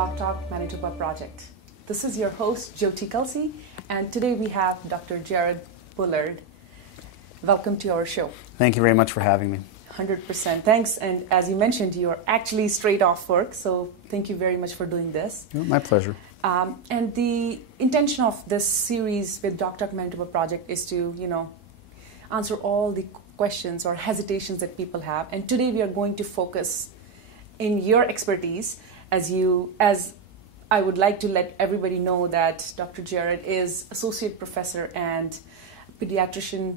Doc Talk Manitoba project. This is your host, Jyoti Kelsey, and today we have Dr. Jared Bullard. Welcome to our show. Thank you very much for having me. 100%. Thanks. And as you mentioned, you're actually straight off work, so thank you very much for doing this. Oh, my pleasure. And the intention of this series with Doc Talk Manitoba project is to, answer all the questions or hesitations that people have. And today we are going to focus in your expertise as I would like to let everybody know that Dr. Jared is associate professor and pediatrician,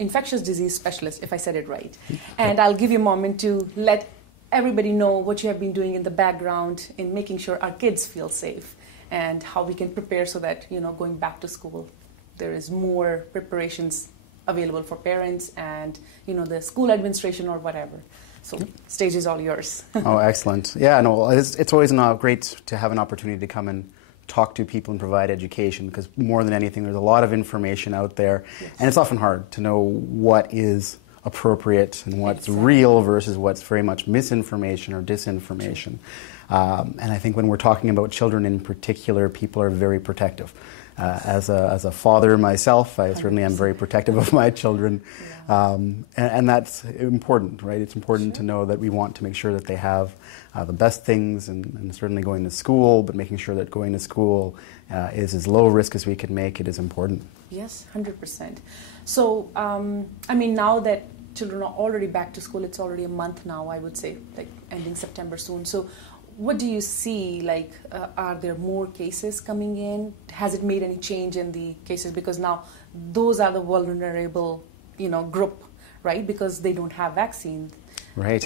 infectious disease specialist, if I said it right. And I'll give you a moment to let everybody know what you have been doing in the background in making sure our kids feel safe and how we can prepare so that, going back to school, there is more preparations available for parents and, the school administration or whatever. So stage is all yours. Oh, excellent. Yeah, no, it's always great to have an opportunity to come and talk to people and provide education, because more than anything, there's a lot of information out there. Yes. And it's often hard to know what is appropriate and what's real versus what's very much misinformation or disinformation. And I think when we're talking about children in particular, people are very protective. As a father myself, I certainly am very protective of my children. And that's important, right? It's important to know that we want to make sure that they have the best things, and certainly going to school, but making sure that going to school is as low risk as we can make it is important. Yes, 100%. So, now that children are already back to school, it's already a month now, I would say, like ending September soon. So what do you see, are there more cases coming in? Has it made any change in the cases? Because now those are the vulnerable, group, right? Because they don't have vaccine. Right.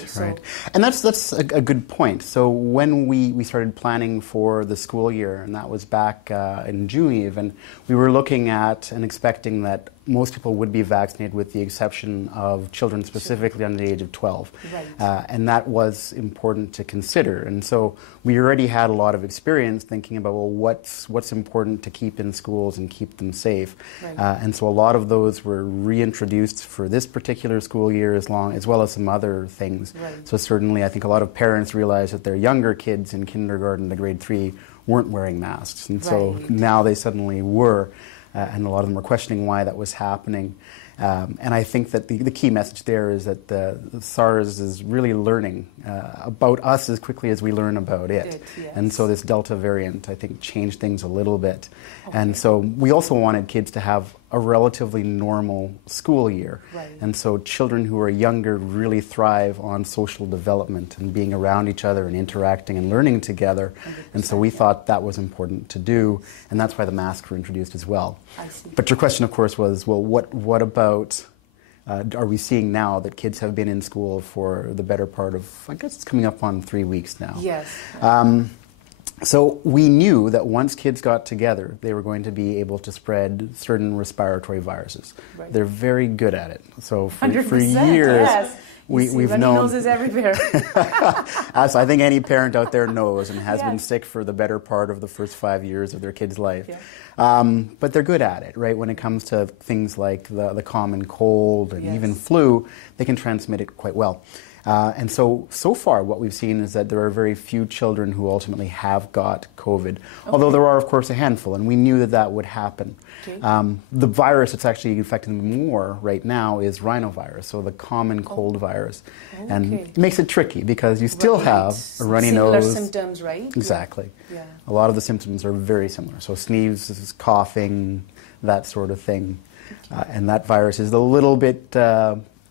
And that's a good point. So when we started planning for the school year, and that was back in June even, we were looking at and expecting that most people would be vaccinated with the exception of children specifically under the age of 12. Right. And that was important to consider. And so we already had a lot of experience thinking about, well, what's important to keep in schools and keep them safe. Right. And so a lot of those were reintroduced for this particular school year as well as some other things. Right. So certainly I think a lot of parents realized that their younger kids in kindergarten to grade 3 weren't wearing masks. And so now they suddenly were. And a lot of them were questioning why that was happening. And I think that the key message there is that the SARS is really learning about us as quickly as we learn about it. Yes. And so this Delta variant, I think, changed things a little bit. Okay. And so we also wanted kids to have a relatively normal school year. Right. And so children who are younger really thrive on social development and being around each other and interacting and learning together. And so we thought that was important to do, and that's why the masks were introduced as well. I see. But your question, of course, was, well, what about, are we seeing now that kids have been in school for the better part of, I guess it's coming up on 3 weeks now. Yes. So we knew that once kids got together, they were going to be able to spread certain respiratory viruses. Right. They're very good at it. So for 100%, years, yes. we've known. Noses everywhere. As I think any parent out there knows and has been sick for the better part of the first 5 years of their kid's life. Yeah. But they're good at it, right? When it comes to things like the common cold and even flu, they can transmit it quite well. And so far what we've seen is that there are very few children who ultimately have got COVID, although there are, of course, a handful, and we knew that would happen. Okay. The virus that's actually infecting them more right now is rhinovirus, so the common cold virus. Okay. And it makes it tricky because you still have a runny similar nose. symptoms, right? Exactly. Yeah. A lot of the symptoms are very similar. So sneezes, coughing, that sort of thing. Okay. And that virus is a little bit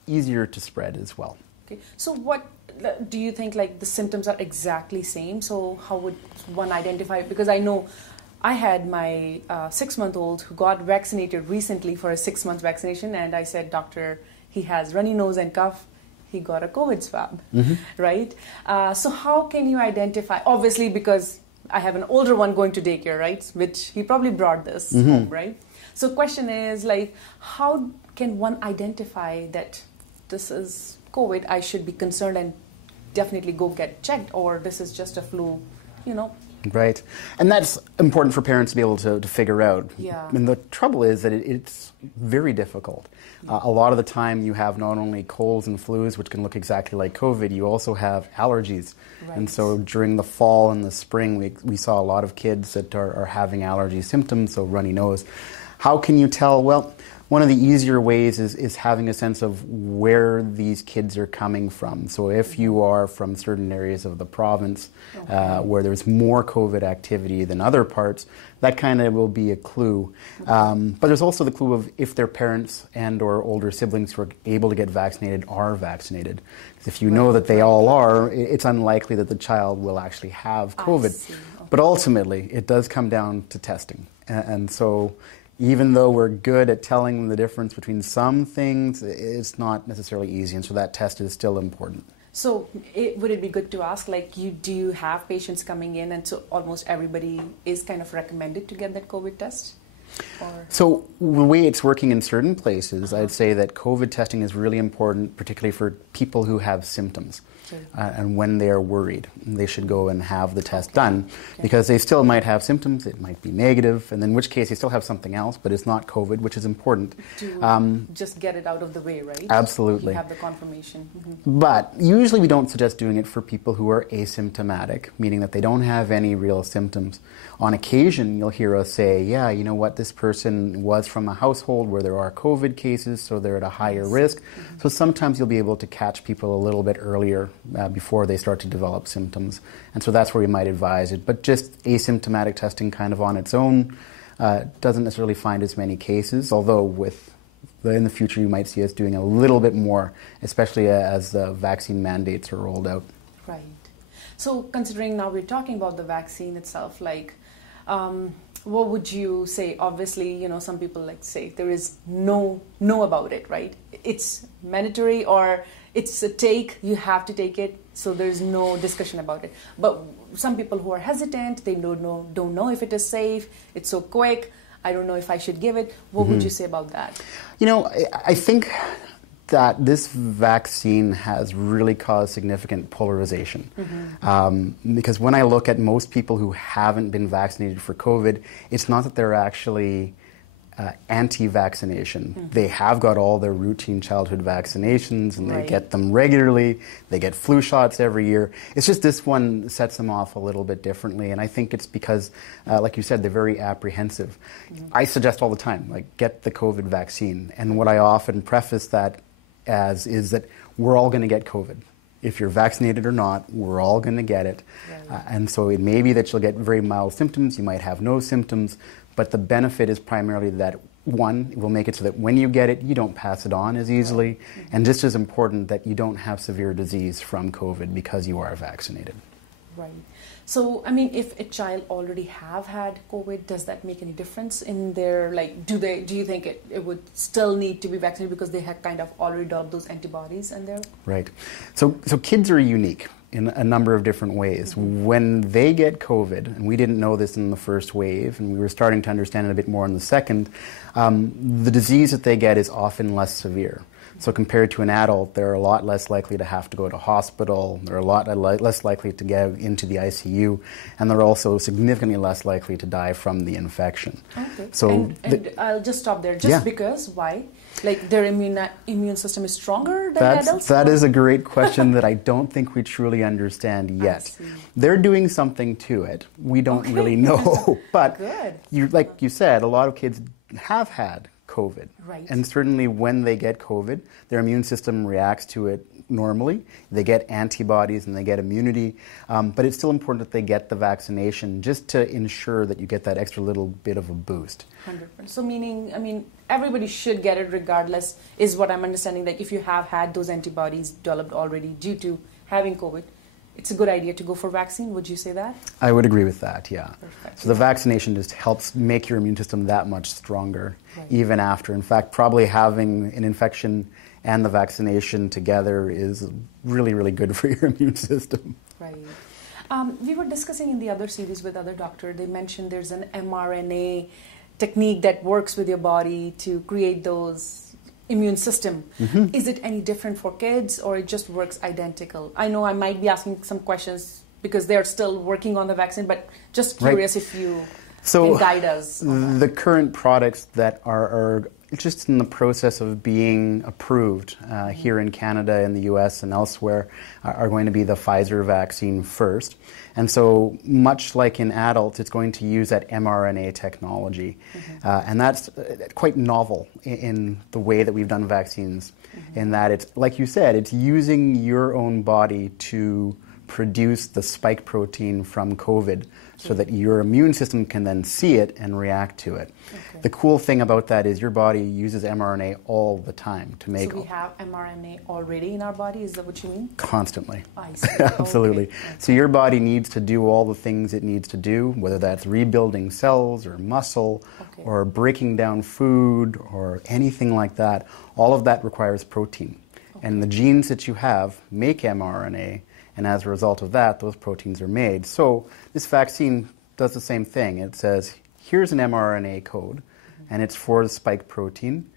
easier to spread as well. Okay. So what do you think, the symptoms are exactly same? So how would one identify it? Because I know I had my 6-month-old who got vaccinated recently for a 6-month vaccination, and I said, doctor, he has runny nose and cough. He got a COVID swab, right? So how can you identify? Obviously, because I have an older one going to daycare, right? Which he probably brought this home, right? So question is, how can one identify that this is COVID, I should be concerned and definitely go get checked, or this is just a flu, Right. And that's important for parents to be able to figure out. Yeah. And the trouble is that it's very difficult. A lot of the time you have not only colds and flus, which can look exactly like COVID, you also have allergies. Right. And so during the fall and the spring, we saw a lot of kids that are having allergy symptoms, so runny nose. How can you tell? Well, one of the easier ways is having a sense of where these kids are coming from. So if you are from certain areas of the province where there's more COVID activity than other parts, that kind of will be a clue. But there's also the clue of if their parents and or older siblings who are able to get vaccinated are vaccinated. Because if you know that they all are, it's unlikely that the child will actually have COVID. But ultimately, it does come down to testing. And so even though we're good at telling the difference between some things, it's not necessarily easy, and so that test is still important. So would it be good to ask, like, do you have patients coming in, and so almost everybody is kind of recommended to get that COVID test? Or? So the way it's working in certain places, I'd say that COVID testing is really important, particularly for people who have symptoms. And when they're worried, they should go and have the test done because they still might have symptoms. It might be negative, and in which case they still have something else, but it's not COVID, which is important. To just get it out of the way, right? Absolutely. You have the confirmation. But usually we don't suggest doing it for people who are asymptomatic, meaning that they don't have any real symptoms. On occasion, you'll hear us say, yeah, you know what, this person was from a household where there are COVID cases, so they're at a higher risk. So sometimes you'll be able to catch people a little bit earlier before they start to develop symptoms. And so that's where we might advise it. But just asymptomatic testing kind of on its own doesn't necessarily find as many cases, although in the future you might see us doing a little bit more, especially as the vaccine mandates are rolled out. Right. So considering now we're talking about the vaccine itself, like, what would you say? Obviously, you know, some people like say there is no about it, right? It's mandatory or it's a take, you have to take it, so there's no discussion about it. But some people who are hesitant, they don't know if it is safe, it's so quick, I don't know if I should give it. What would you say about that? You know, I think that this vaccine has really caused significant polarization. Because when I look at most people who haven't been vaccinated for COVID, it's not that they're actually anti-vaccination. They have got all their routine childhood vaccinations and they get them regularly. They get flu shots every year. It's just this one sets them off a little bit differently, and I think it's because, like you said, they're very apprehensive. I suggest all the time, like, get the COVID vaccine, and what I often preface that as is that we're all going to get COVID. If you're vaccinated or not, we're all going to get it. And so it may be that you'll get very mild symptoms, you might have no symptoms, but the benefit is primarily that, one, it will make it so that when you get it, you don't pass it on as easily, and just as important, that you don't have severe disease from COVID because you are vaccinated. Right. So, I mean, if a child already have had COVID, does that make any difference in their, like, do you think it would still need to be vaccinated because they have kind of already developed those antibodies in there? Right. So kids are unique in a number of different ways. When they get COVID, and we didn't know this in the first wave, and we were starting to understand it a bit more in the second, the disease that they get is often less severe. So compared to an adult, they're a lot less likely to have to go to hospital, they're a lot less likely to get into the ICU, and they're also significantly less likely to die from the infection. Okay. So and I'll just stop there. Just because, why? Like, their immune system is stronger than adults? That is a great question that I don't think we truly understand yet. They're doing something to it. We don't really know. But like you said, a lot of kids have had COVID. And certainly when they get COVID, their immune system reacts to it normally. They get antibodies and they get immunity. But it's still important that they get the vaccination just to ensure that you get that extra little bit of a boost. 100%. So meaning, I mean, everybody should get it regardless, is what I'm understanding. Like, if you have had those antibodies developed already due to having COVID, it's a good idea to go for vaccine. Would you say that? I would agree with that, yeah. Perfect. So the vaccination just helps make your immune system that much stronger, even after. In fact, probably having an infection and the vaccination together is really, really good for your immune system. Right. We were discussing in the other series with other doctor, they mentioned there's an mRNA technique that works with your body to create those immune system. Is it any different for kids, or it just works identical? I know I might be asking some questions because they're still working on the vaccine, but just curious if you can guide us on that. The current products that are just in the process of being approved here in Canada, in the US, and elsewhere are going to be the Pfizer vaccine first. And so much like in adults, it's going to use that mRNA technology. And that's quite novel in the way that we've done vaccines, in that it's, like you said, it's using your own body to produce the spike protein from COVID so that your immune system can then see it and react to it. Okay. The cool thing about that is your body uses mRNA all the time to make... So we have mRNA already in our body, is that what you mean? Constantly. I see. Absolutely. Okay. So your body needs to do all the things it needs to do, whether that's rebuilding cells or muscle or breaking down food or anything like that. All of that requires protein. And the genes that you have make mRNA, and as a result of that, those proteins are made. So this vaccine does the same thing. It says, here's an mRNA code, and it's for the spike protein.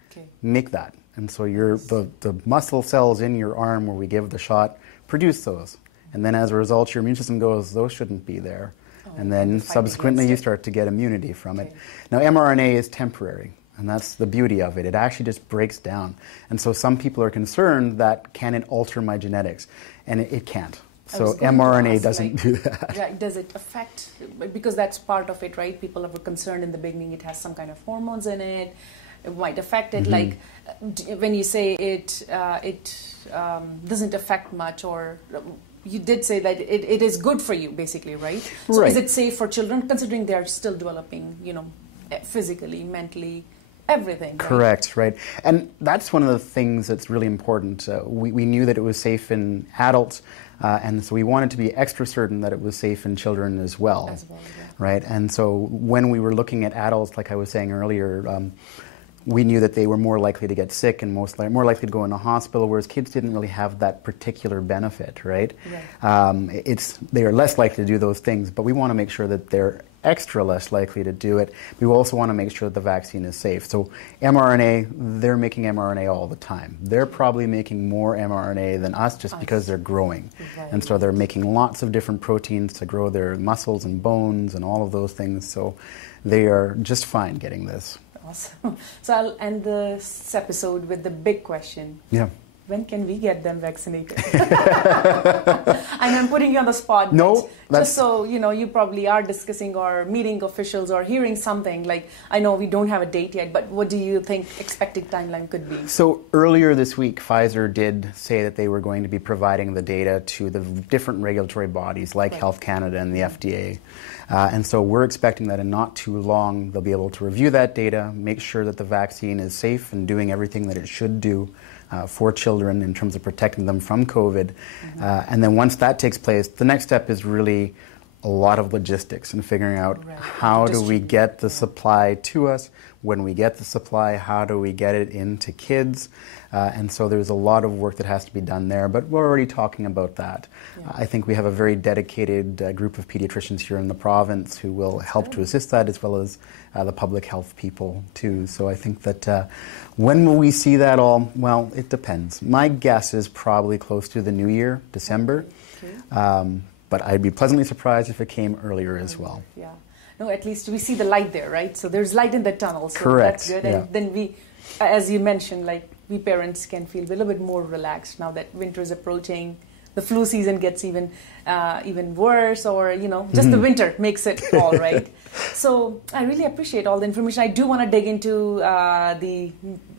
Make that. And so the muscle cells in your arm where we give the shot produce those. And then as a result, your immune system goes, those shouldn't be there. And then subsequently you start to get immunity from it. Now mRNA is temporary. And that's the beauty of it. It actually just breaks down. And so some people are concerned that, can it alter my genetics? And it can't. So mRNA doesn't do that. Yeah, does it affect, because that's part of it, right? People were concerned in the beginning it has some kind of hormones in it. It might affect it. Like when you say it doesn't affect much, or you did say that it is good for you, basically, right? So is it safe for children, considering they're still developing, physically, mentally, everything? Correct, right. And that's one of the things that's really important. We knew that it was safe in adults, and so we wanted to be extra certain that it was safe in children as well. Right. And so when we were looking at adults, like I was saying earlier, we knew that they were more likely to get sick and more likely to go in a hospital, whereas kids didn't really have that particular benefit, right? They are less likely to do those things, but we want to make sure that they're extra less likely to do it. We also want to make sure that the vaccine is safe. So mRNA, they're making mRNA all the time. They're probably making more mRNA than us just because they're growing. And so they're making lots of different proteins to grow their muscles and bones and all of those things. So they are just fine getting this. Awesome. So I'll end this episode with the big question. When can we get them vaccinated? And I'm putting you on the spot. No, just so you probably are discussing or meeting officials or hearing something. Like, I know we don't have a date yet, but what do you think expected timeline could be? So earlier this week, Pfizer did say that they were going to be providing the data to the different regulatory bodies like Health Canada and the FDA. And so we're expecting that in not too long, they'll be able to review that data, make sure that the vaccine is safe and doing everything that it should do for children in terms of protecting them from COVID. And then once that takes place, the next step is really a lot of logistics and figuring out how do we get the supply to us. When we get the supply, how do we get it into kids? And so there's a lot of work that has to be done there, but we're already talking about that. I think we have a very dedicated group of pediatricians here in the province who will help to assist that, as well as the public health people too. So I think that when will we see that all? Well, it depends. My guess is probably close to the new year, December. But I'd be pleasantly surprised if it came earlier as well. No, at least we see the light there, right? So there's light in the tunnel, so Correct. That's good. And then we, as you mentioned, like we parents can feel a little bit more relaxed now that winter is approaching. The flu season gets even worse, or just the winter makes it fall, right? So I really appreciate all the information. I do want to dig into the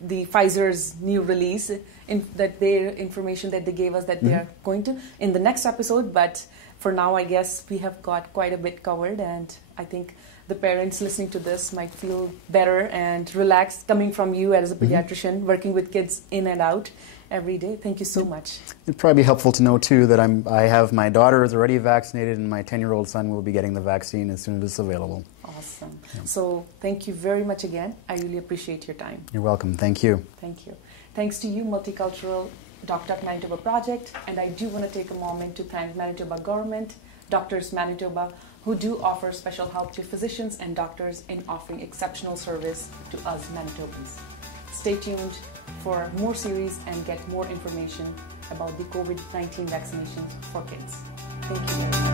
Pfizer's new release, their information that they gave us that they are going to in the next episode. But for now, I guess we have got quite a bit covered, and I think the parents listening to this might feel better and relaxed coming from you as a pediatrician, working with kids in and out every day. Thank you so much. It'd probably be helpful to know too that I have my daughter is already vaccinated, and my 10-year-old son will be getting the vaccine as soon as it's available. Awesome. So thank you very much again. I really appreciate your time. You're welcome. Thank you. Thank you. Thanks to you, Multicultural Doctor Manitoba Project, and I do want to take a moment to thank Manitoba Government, Doctors Manitoba, who do offer special help to physicians and doctors in offering exceptional service to us Manitobans. Stay tuned for more series and get more information about the COVID-19 vaccinations for kids. Thank you very much.